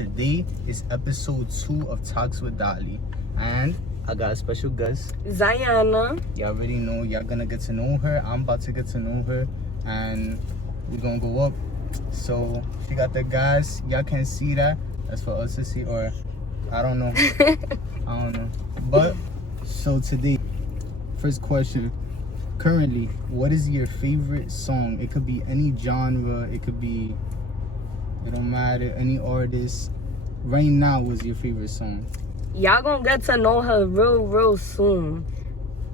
today is episode 2 of Talks with DALIII. And I got a special guest, Zayana. Y'all already know, y'all gonna get to know her. I'm about to get to know her. And we're gonna go up. So, she got the gas. Y'all can't see that. That's for us to see. Or, I don't know. I don't know. But, so today, first question. Currently, what is your favorite song? It could be any genre. It could be, it don't matter, any artist. Right now, what's your favorite song? Y'all gonna get to know her real soon.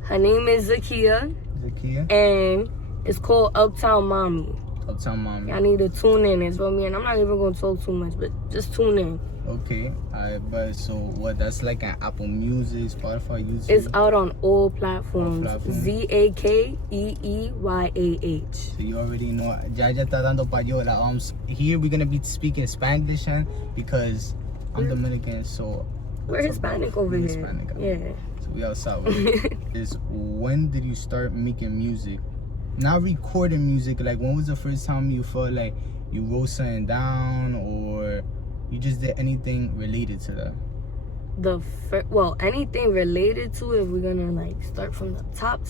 Her name is Zakia. Zakia? And it's called Uptown Mommy. Uptown Mommy. Y'all need to tune in as well, man. I'm not even gonna talk too much, but just tune in. Okay, alright, but so what? That's like an Apple Music, Spotify, YouTube. It's out on all platforms. All platforms. ZakeeyaH. So you already know. Ya está dando payola. Here we're gonna be speaking Spanglish, because I'm Dominican, so we're Hispanic over here. Hispanic. Yeah. So we outside. Is when did you start making music? Not recording music. Like, when was the first time you felt like you wrote something down, or you just did anything related to that? Well, anything related to it, we're gonna like start from the top.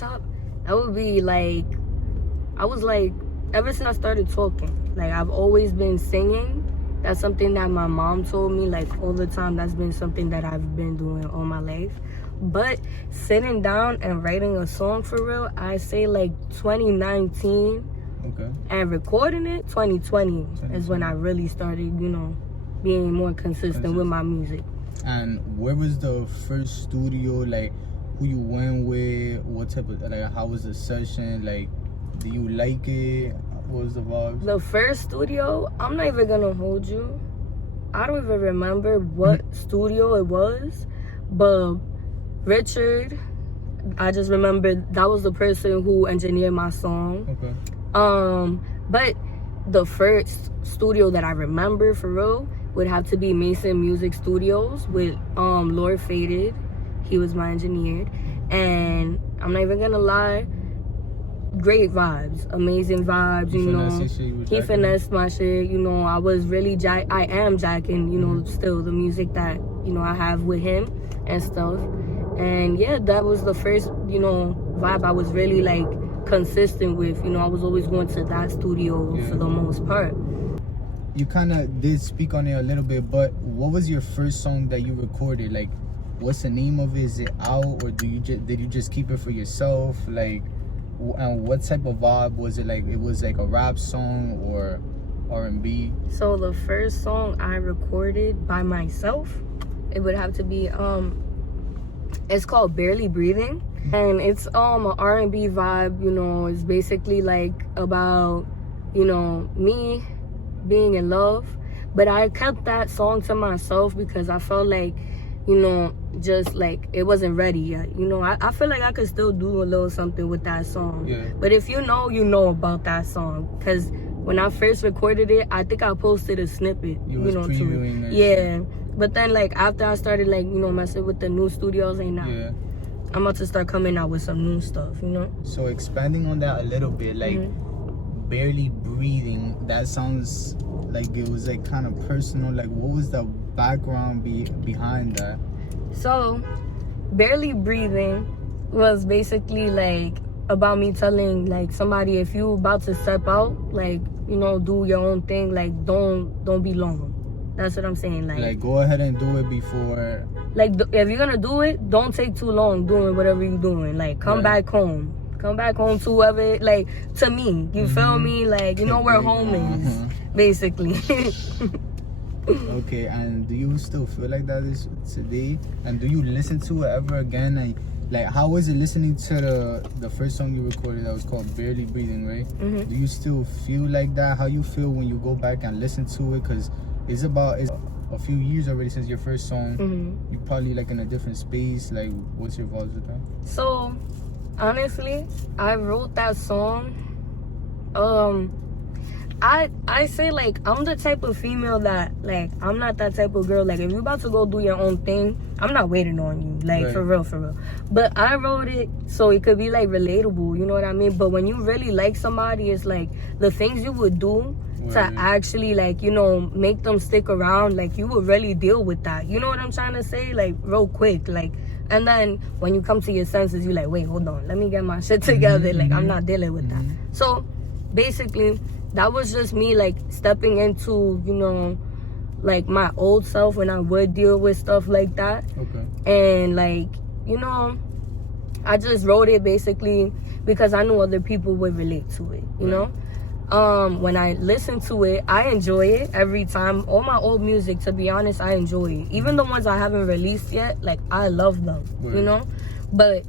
That would be like, I was like, ever since I started talking, like I've always been singing. That's something that my mom told me like all the time. That's been something that I've been doing all my life. But sitting down and writing a song for real, I say like 2019. Okay. And recording it, 2020 is when I really started, being more consistent with my music. And where was the first studio? Like, who you went with? What type of, like, how was the session? Like, do you like it? What was the vibe? The first studio, I'm not even gonna hold you. I don't even remember what studio it was, but Richard, I just remember that was the person who engineered my song. Okay. But the first studio that I remember for real would have to be Mason Music Studios with Lord Faded. He was my engineer. And I'm not even gonna lie, great vibes, amazing vibes, He finessed my shit, I was really I am jacking, still the music that, I have with him and stuff. And yeah, that was the first, vibe I was really like consistent with. I was always going to that studio for the most part. You kind of did speak on it a little bit, but what was your first song that you recorded? Like, what's the name of it? Is it out, or did you just keep it for yourself? Like, and what type of vibe was it? Like, it was like a rap song or R&B? So the first song I recorded by myself, it would have to be it's called Barely Breathing, and it's a R&B vibe. It's basically like about me being in love, but I kept that song to myself because I felt like just like it wasn't ready yet. I feel like I could still do a little something with that song. Yeah. But if you know about that song, because when I first recorded it, I think I posted a snippet. You was previewing that yeah. shit. But then like after I started like messing with the new studios and now, I'm about to start coming out with some new stuff. So expanding on that a little bit, like Barely Breathing, that sounds like it was like kind of personal. Like, what was the background behind that? So Barely Breathing was basically like about me telling like somebody, if you about to step out, like do your own thing, like don't be long. That's what I'm saying. Like go ahead and do it before. Like if you're gonna do it, don't take too long doing whatever you're doing. Like come back home. Come back home to whoever, like, to me. You feel me? Like, where home is, basically. Okay, and do you still feel like that is today? And do you listen to it ever again? And, like, how was it listening to the first song you recorded that was called Barely Breathing, right? Do you still feel like that? How you feel when you go back and listen to it? Because it's a few years already since your first song. You're probably, like, in a different space. Like, what's your vibes with that? So honestly, I wrote that song. I say like I'm the type of female that like I'm not that type of girl. Like if you're about to go do your own thing, I'm not waiting on you. Like for real. But I wrote it so it could be like relatable. You know what I mean? But when you really like somebody, it's like the things you would do to actually, like, you know, make them stick around, like, you would really deal with that. You know what I'm trying to say? Like, real quick. Like, and then when you come to your senses, you're like, wait, hold on. Let me get my shit together. Like, I'm not dealing with that. So, basically, that was just me, like, stepping into, you know, like, my old self when I would deal with stuff like that. Okay. And, like, you know, I just wrote it basically because I knew other people would relate to it, you know? When I listen to it, I enjoy it every time. All my old music, to be honest, I enjoy it. Even the ones I haven't released yet, like, I love them, you know? But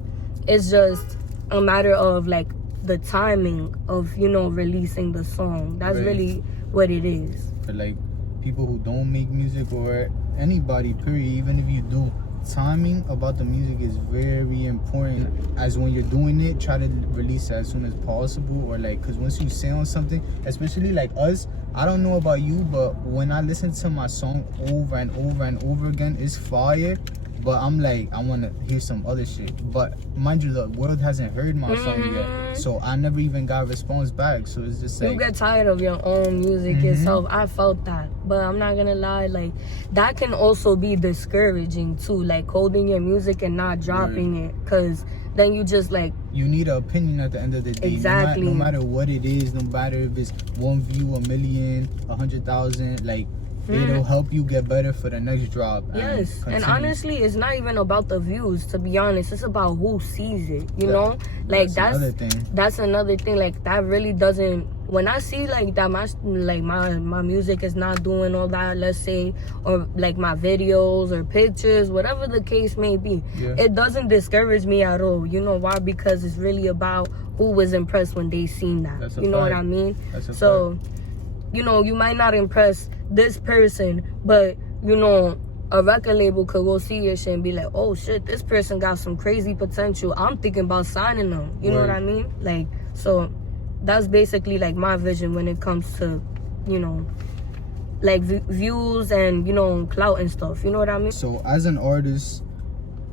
it's just a matter of, like, the timing of, you know, releasing the song. That's really what it is. For, like, people who don't make music, or anybody, period, even if you do, timing about the music is very important. As when you're doing it, try to release it as soon as possible, or like, because once you say on something, especially like us, I don't know about you, but when I listen to my song over and over and over again, it's fire, but I'm like, I want to hear some other shit. But mind you, the world hasn't heard my song yet, so I never even got a response back. So it's just like, you get tired of your own music yourself. I felt that, but I'm not gonna lie, like, that can also be discouraging too, like holding your music and not dropping it, because then you just, like, you need an opinion at the end of the day. Exactly. No matter what it is, no matter if it's 1 view, 1 million, 100,000, like, it'll help you get better for the next drop. Yes, and honestly, it's not even about the views, to be honest. It's about who sees it, you know? Like, that's another thing. Like, that really doesn't, when I see, like, that my music is not doing all that, let's say, or, like, my videos or pictures, whatever the case may be, it doesn't discourage me at all. You know why? Because it's really about who was impressed when they seen that. You know what I mean? So, you know, you might not impress this person, but, you know, a record label could go see your shit and be like, oh shit, this person got some crazy potential. I'm thinking about signing them. You know what I mean? Like, so that's basically, like, my vision when it comes to, you know, like, views and, you know, clout and stuff. You know what I mean? So as an artist,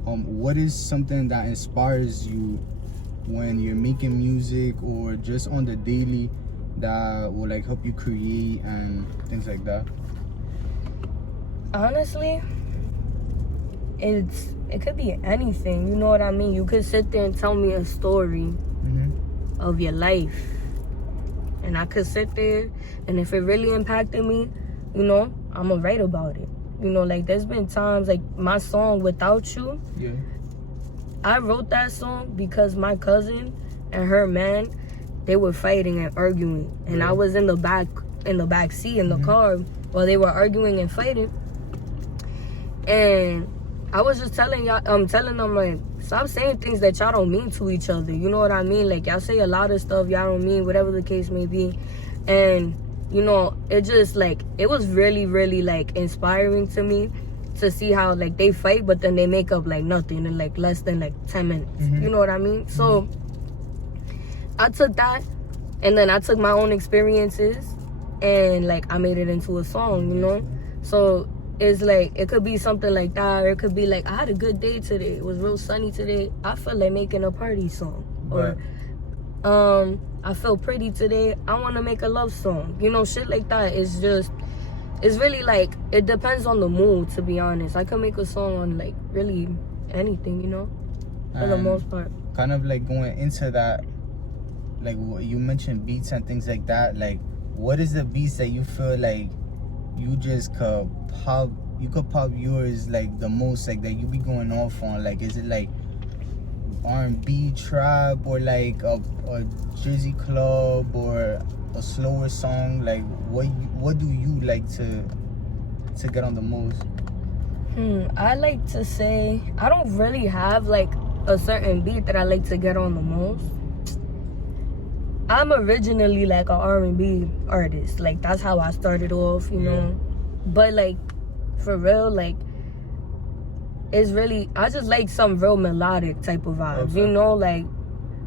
what is something that inspires you when you're making music, or just on the daily, that will, like, help you create and things like that? Honestly, it could be anything. You know what I mean? You could sit there and tell me a story of your life, and I could sit there, and if it really impacted me, you know, I'm gonna write about it. You know, like, there's been times, like, my song Without You, I wrote that song because my cousin and her man, they were fighting and arguing, and I was in the back seat in the car while they were arguing and fighting, and I was just telling them, like, stop saying things that y'all don't mean to each other. You know what I mean? Like, y'all say a lot of stuff y'all don't mean, whatever the case may be. And, you know, it just, like, it was really, really, like, inspiring to me to see how, like, they fight, but then they make up, like, nothing in, like, less than, like, 10 minutes. You know what I mean? So I took that, and then I took my own experiences, and, like, I made it into a song, you know? So it's like, it could be something like that, or it could be like, I had a good day today, it was real sunny today, I feel like making a party song. Or I felt pretty today, I want to make a love song. You know, shit like that. It's just, it's really, like, it depends on the mood, to be honest. I can make a song on, like, really anything, you know, for the most part. Kind of, like, going into that, like, you mentioned beats and things like that. Like, what is the beats that you feel like you just could pop yours, like, the most, like, that you be going off on? Like, is it like R&B trap, or like a Jersey club, or a slower song? Like, what do you like to get on the most? I like to say, I don't really have, like, a certain beat that I like to get on the most. I'm originally, like, an R&B artist. Like, that's how I started off, you know. But, like, for real, like, it's really, I just like some real melodic type of vibes, you know? Like,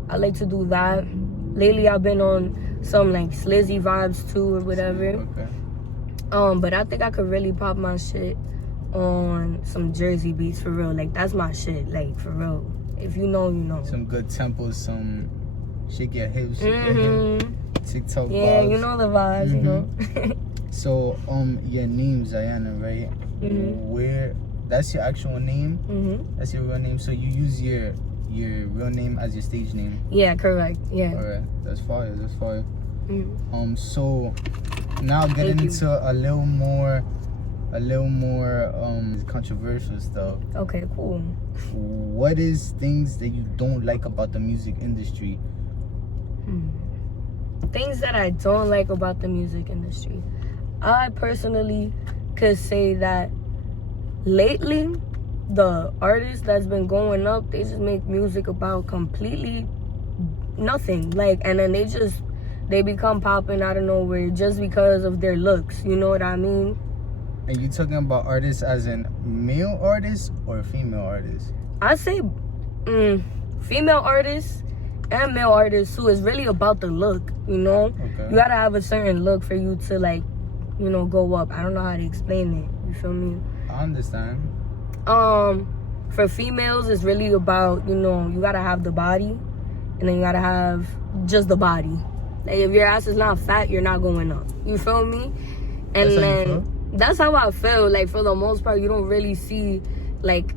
I like to do that. Lately, I've been on some, like, slizzy vibes, too, or whatever. But I think I could really pop my shit on some Jersey beats, for real. Like, that's my shit, like, for real. If you know, you know. Some good tempos, some shake your hips, shake your hip. TikTok Yeah, vibes. you know the vibes, you know. So, your name, Zayana, right? Where, that's your actual name? That's your real name? So you use your real name as your stage name? Yeah, correct, yeah. Alright, that's fire, that's fire. So, now getting into a little more controversial stuff. Okay, cool. What is things that you don't like about the music industry? Things that I don't like about the music industry. I personally could say that lately, the artists that's been going up, they just make music about completely nothing. Like, and then they become popping out of nowhere just because of their looks. You know what I mean? And you talking about artists as in male artists or female artists? I say female artists and male artists who is really about the look, you know? Okay. You gotta have a certain look for you to, like, you know, go up. I don't know how to explain it. You feel me? I understand. For females, it's really about, you know, you gotta have the body, and then you gotta have just the body. Like, if your ass is not fat, you're not going up. You feel me? And that's how I feel. Like, for the most part, you don't really see, like,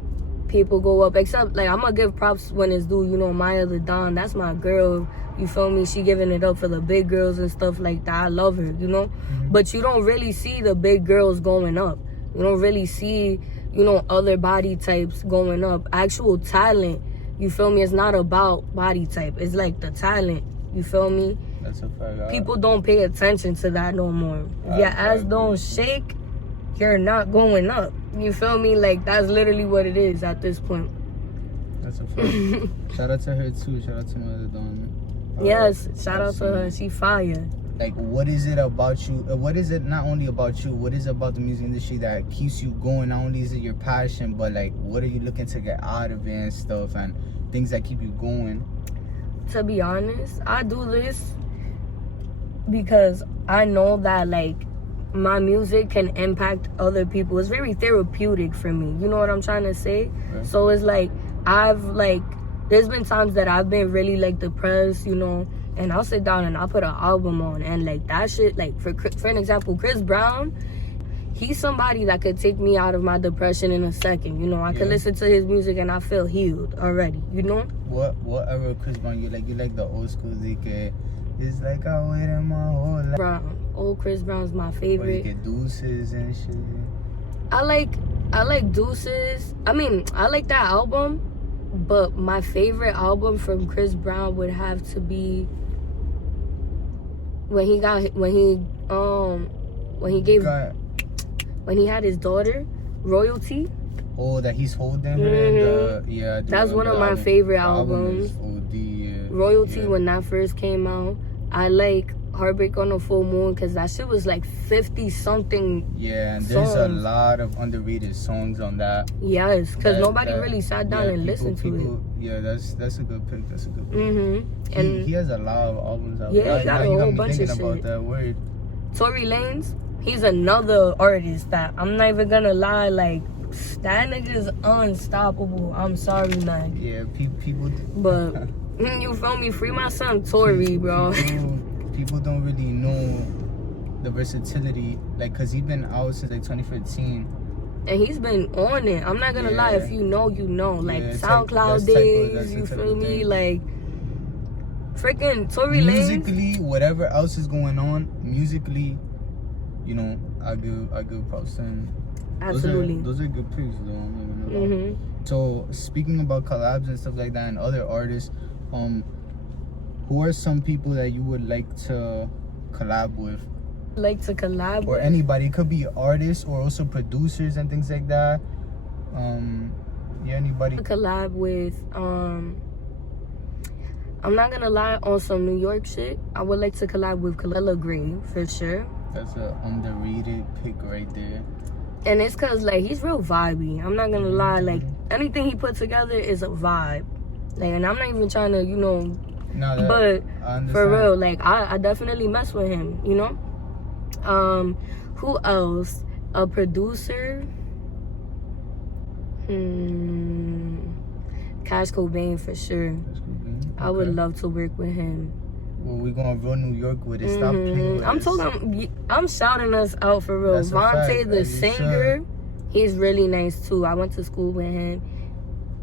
people go up, except, like, I'm gonna give props when it's due. You know, Maya the Don, that's my girl. You feel me? She giving it up for the big girls and stuff like that. I love her, you know? But you don't really see the big girls going up. You don't really see, you know, other body types going up. Actual talent, you feel me? It's not about body type. It's like the talent, you feel me? That's a fact. People don't pay attention to that no more. If your ass don't shake, you're not going up. You feel me? Like, that's literally what it is at this point. That's a fact. Shout out to her too. Shout out to Mother Dawn. Yes, shout out to her. She fire. Like, what is it about you? What is it not only about you? What is it about the music industry that keeps you going? Not only is it your passion, but like, what are you looking to get out of it and stuff, and things that keep you going? To be honest, I do this because I know that, like, my music can impact other people. It's very therapeutic for me. You know what I'm trying to say? Right. So it's like, there's been times that I've been really, like, depressed, you know, and I'll sit down and I'll put an album on, and, like, that shit, like, for an example, Chris Brown, he's somebody that could take me out of my depression in a second, you know. I could listen to his music and I feel healed already, you know? What era of Chris Brown you like? You like the old school, it's like I waited my whole life. Brown. Old Chris Brown's my favorite. Where you get Deuces and shit. I like Deuces. I mean, I like that album, but my favorite album from Chris Brown would have to be when he had his daughter, Royalty. Oh, that he's holding her. That's one of my favorite albums. OD, Royalty, when that first came out. I like Heartbreak on a Full Moon because that shit was like 50 something. Yeah, and there's a lot of underrated songs on that. Yes, because nobody really sat down and listened to it. Yeah, that's a good pick. That's a good pick. And he has a lot of albums out. Yeah, he got a whole bunch of shit. About that word. Tory Lanez, he's another artist that I'm not even gonna lie, like, that nigga's unstoppable. I'm sorry, man. Yeah, people. But you feel me? Free my son Tory, bro. People don't really know the versatility, like, cause he's been out since like 2015. And he's been on it. I'm not gonna lie. If you know, you know. Like, SoundCloud days, you feel me? Like, freaking Tory Lanez. Musically, whatever else is going on, musically, you know, I give props to him. Absolutely. Those are good picks, though. So, speaking about collabs and stuff like that, and other artists, who are some people that you would like to collab with? Or anybody. It could be artists or also producers and things like that. Yeah, anybody. Collab with, I'm not gonna lie, on some New York shit, I would like to collab with Kalila Gray, for sure. That's an underrated pick right there. And it's cause, like, he's real vibey. I'm not gonna lie, like, anything he put together is a vibe. Like, and I'm not even trying to, you know, but for real, like, I definitely mess with him, you know? Who else? A producer? Cash Cobain, for sure. I would love to work with him. Well, we're gonna run New York with it. Stop playing with us. I'm shouting us out for real. That's a Vontae, fact. the singer, he's really nice too. I went to school with him.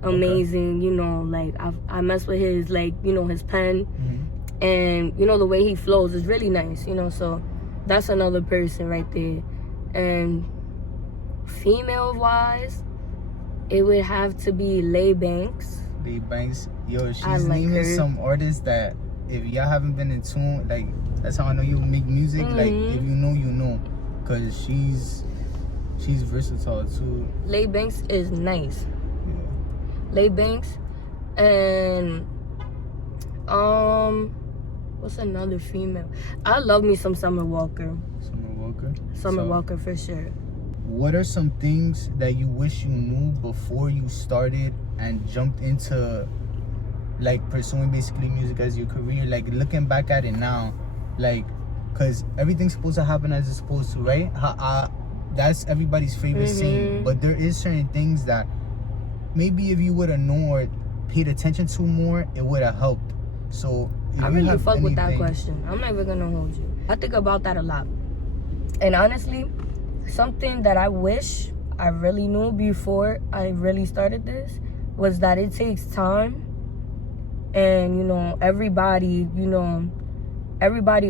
Amazing, you know, like I mess with his, like, you know, his pen, and you know the way he flows is really nice, you know. So that's another person right there. And female wise, it would have to be DALIII Banks. DALIII Banks, yo, she's like naming her. some artists that if y'all haven't been in tune, like that's how I know you make music. Like if you know, you know, cause she's versatile too. DALIII Banks is nice. Yeah. DALIII Banks, and what's another female? I love me some Summer Walker. Summer Walker for sure. What are some things that you wish you knew before you started and jumped into like pursuing basically music as your career? Like looking back at it now, like, cause everything's supposed to happen as it's supposed to, right? That's everybody's favorite saying, but there is certain things that maybe if you would have known or paid attention to more, it would have helped. So I really fuck with that question. I'm never gonna hold you. I think about that a lot. And honestly, something that I wish I really knew before I really started this was that it takes time. And, you know, everybody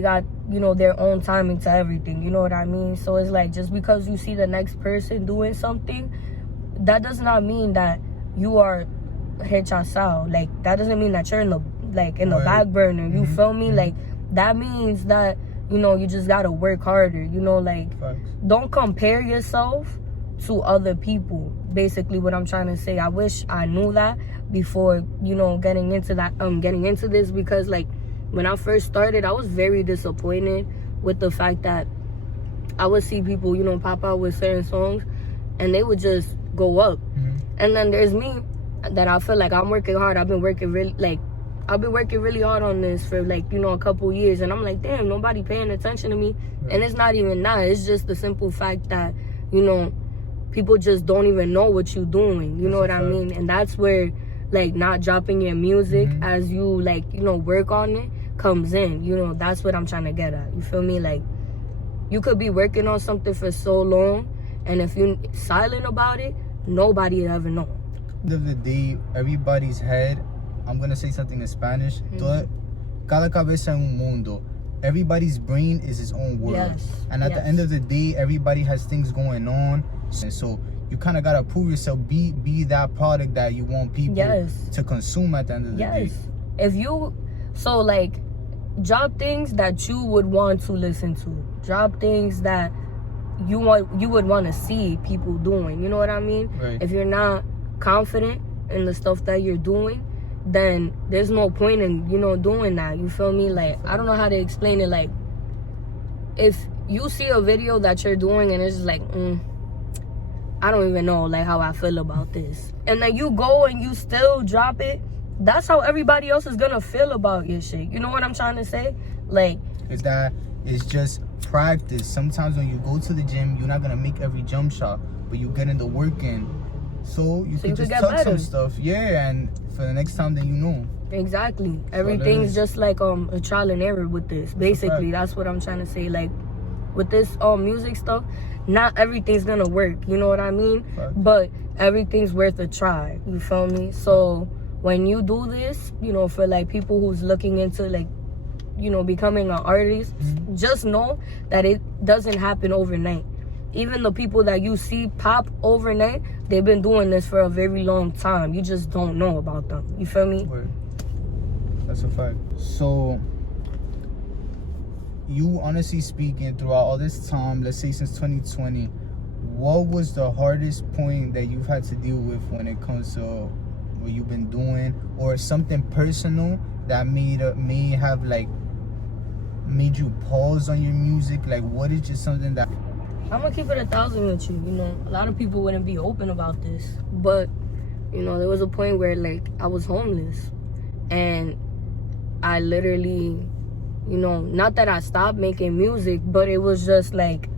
got, you know, their own timing to everything. You know what I mean? So it's like, just because you see the next person doing something, that does not mean that you are rechazado. Like, that doesn't mean that you're in the back burner. You feel me? Like, that means that, you know, you just gotta work harder. You know, like, don't compare yourself to other people. Basically, what I'm trying to say. I wish I knew that before, you know, getting into this, because like when I first started, I was very disappointed with the fact that I would see people, you know, pop out with certain songs and they would just go up. And then there's me that I feel like I'm working hard. I've been working really hard on this for like, you know, a couple years, and I'm like, damn, nobody paying attention to me. And it's not even that. It's just the simple fact that, you know, people just don't even know what you're doing. You know what I mean? And that's where, like, not dropping your music as you, like, you know, work on it comes in. You know, that's what I'm trying to get at. You feel me? Like, you could be working on something for so long, and if you're silent about it, nobody will ever know. At the end of the day, everybody's head, I'm going to say something in Spanish, cada cabeza en un mundo. Everybody's brain is his own world. And at the end of the day, everybody has things going on. And so you kind of got to prove yourself, be that product that you want people to consume at the end of the day. If you, so like, drop things that you would want to listen to. Drop things that you would want to see people doing. You know what I mean? If you're not confident in the stuff that you're doing, then there's no point in, you know, doing that. You feel me? Like, I don't know how to explain it. Like, if you see a video that you're doing and it's just like, I don't even know, like, how I feel about this, and then you go and you still drop it, that's how everybody else is gonna feel about your shit. You know what I'm trying to say? Like, it's just practice. Sometimes when you go to the gym, you're not gonna make every jump shot, but you get in the work in, so you can just touch some stuff, and for the next time, then you know. Exactly. Everything's just like a trial and error with this. Basically, that's what I'm trying to say. Like, with this music stuff, not everything's gonna work. You know what I mean? But everything's worth a try. You feel me? So when you do this, you know, for like people who's looking into, like, you know, becoming an artist, just know that it doesn't happen overnight. Even the people that you see pop overnight, they've been doing this for a very long time. You just don't know about them. You feel me? That's a fact. So, you honestly speaking, throughout all this time, let's say since 2020, what was the hardest point that you've had to deal with when it comes to what you've been doing, or something personal that may have like made you pause on your music? Like, what is just something that... I'm gonna keep it 1,000 with you. You know, a lot of people wouldn't be open about this, but, you know, there was a point where, like, I was homeless, and I literally, you know, not that I stopped making music, but it was just like,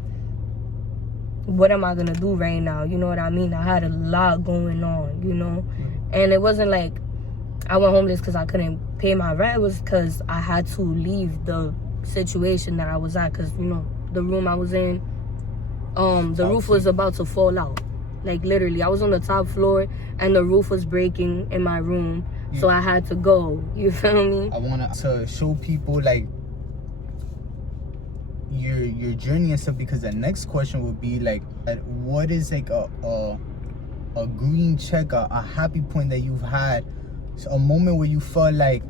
what am I gonna do right now? You know what I mean? I had a lot going on, you know, and it wasn't like I went homeless because I couldn't pay my rent, was because I had to leave the situation that I was at, because, you know, the room I was in, the roof was about to fall out. Like, literally, I was on the top floor, and the roof was breaking in my room, so I had to go. You feel me? I want to show people, like, your journey and stuff, because the next question would be, like, what is, like, a green check, a happy point that you've had, so a moment where you felt like,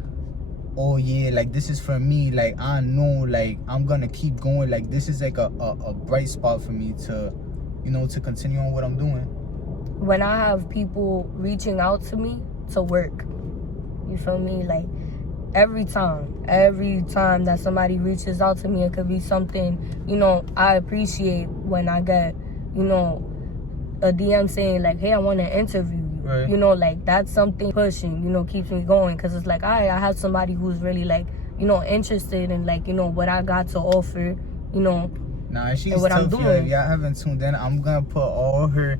oh yeah, like, this is for me, like, I know, like, I'm gonna keep going, like, this is like a bright spot for me to, you know, to continue on what I'm doing. When I have people reaching out to me to work, you feel me? Like, every time that somebody reaches out to me, it could be something, you know, I appreciate when I get, you know, a DM saying, like, hey, I want to interview you. Right. You know, like, that's something pushing, you know, keeps me going, because it's like, I have somebody who's really, like, you know, interested in, like, you know, what I got to offer, you know, nah, she's and what tough. I'm doing. If y'all haven't tuned in, I'm gonna put all her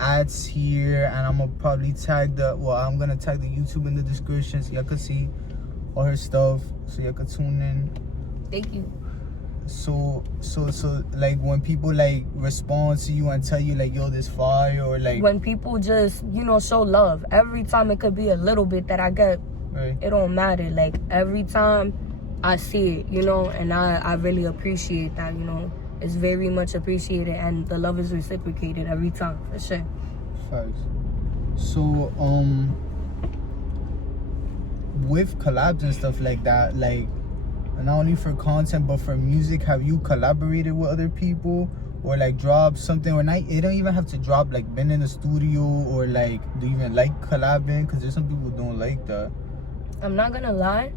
ads here, and I'm gonna probably tag I'm gonna tag the YouTube in the description, so y'all can see all her stuff, so y'all can tune in. Thank you. So like, when people, like, respond to you and tell you, like, yo, this fire, or like, when people just, you know, show love, every time, it could be a little bit that I get, right, it don't matter, like, every time I see it, you know, and I really appreciate that, you know. It's very much appreciated, and the love is reciprocated every time, for sure. Facts. So with collabs and stuff like that, like, not only for content but for music, have you collaborated with other people, or like dropped something, or not? It don't even have to drop, like, been in the studio, or like, do you even like collabing? Because there's some people who don't like that. I'm not gonna lie,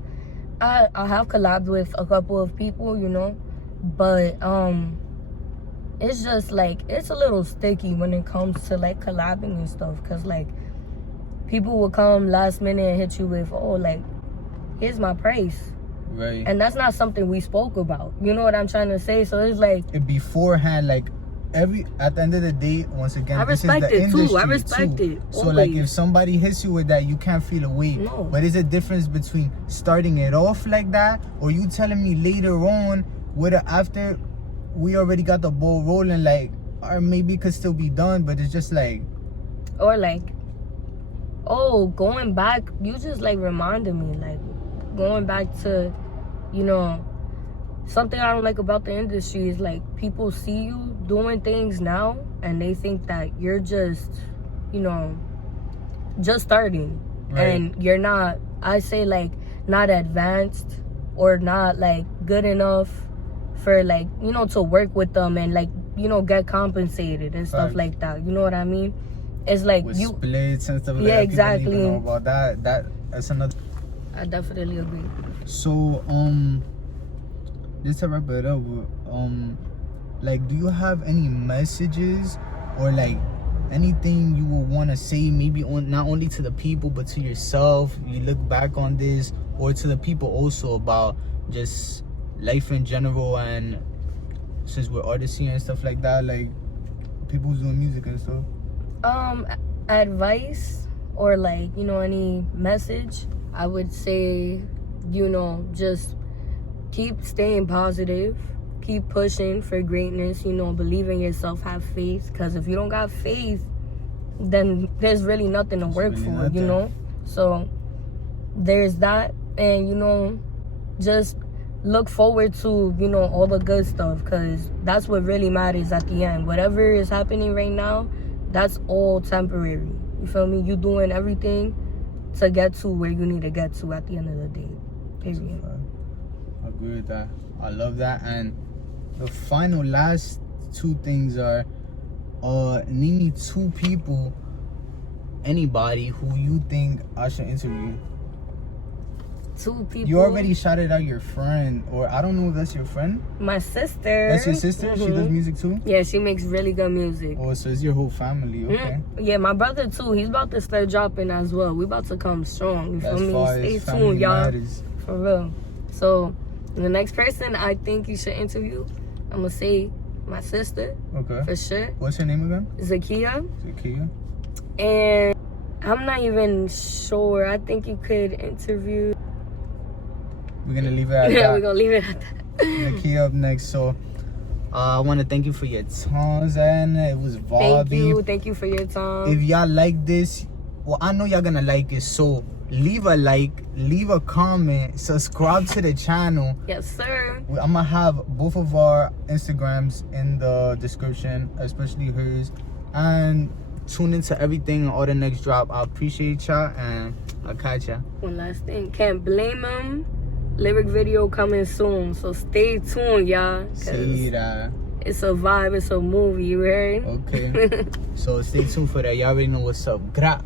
I have collabed with a couple of people, you know, but it's just like, it's a little sticky when it comes to, like, collabing and stuff, because, like, people will come last minute and hit you with, oh, like, here's my price. Right. And that's not something we spoke about. You know what I'm trying to say? So it's like, beforehand, like, at the end of the day, once again, I respect it too. I respect it. So like, if somebody hits you with that, you can't feel away. No. But there's a difference between starting it off like that, or you telling me later on, after we already got the ball rolling, like, or maybe it could still be done, but it's just like, or like, oh, going back, you just, like, reminded me, like, going back to, you know, something I don't like about the industry is, like, people see you doing things now and they think that you're just, you know, just starting. Right. And you're not, I say, like, not advanced, or not, like, good enough for, like, you know, to work with them and, like, you know, get compensated and stuff like that. You know what I mean? It's like, with splits and stuff like that. Yeah, exactly. People don't even know about that. That's another. I definitely agree. So, just to wrap it up, like, do you have any messages, or like anything you would want to say, maybe not only to the people but to yourself, you look back on this, or to the people also, about just life in general, and since we're artists here and stuff like that, like, people who's doing music and stuff? Advice, or, like, you know, any message, I would say, you know, just keep staying positive, keep pushing for greatness, you know, believe in yourself, have faith, because if you don't got faith, then there's really nothing to work for, you know? So there's that, and, you know, just look forward to, you know, all the good stuff, because that's what really matters at the end. Whatever is happening right now, that's all temporary. You feel me? You doing everything to get to where you need to get to at the end of the day. Period. I agree with that. I love that. And the last two things are, name me two people, anybody who you think I should interview. Two people. You already shouted out your friend, or I don't know if that's your friend. My sister. That's your sister? Mm-hmm. She does music too? Yeah, she makes really good music. Oh, so it's your whole family, okay. Yeah, my brother too. He's about to start dropping as well. We about to come strong. You feel me? Stay tuned, y'all. Matters. For real. So, the next person I think you should interview, I'm gonna say my sister. Okay. For sure. What's her name again? Zakia. Zakia. And I'm not even sure. I think you could interview. We're gonna leave it at Yeah, that. we're gonna leave it at that. The key up next. So I want to thank you for your time, and it was vibey. Thank you for your time. If y'all like this, well, I know y'all gonna like it, so leave a like, leave a comment, subscribe to the channel. Yes, sir. I'm gonna have both of our Instagrams in the description, especially hers, and tune into everything or the next drop. I appreciate y'all, and I'll catch ya. One last thing, can't blame him. Lyric video coming soon, so stay tuned, y'all. See that. It's a vibe, it's a movie, you heard? Okay. So stay tuned for that. Y'all already know what's up. Gra.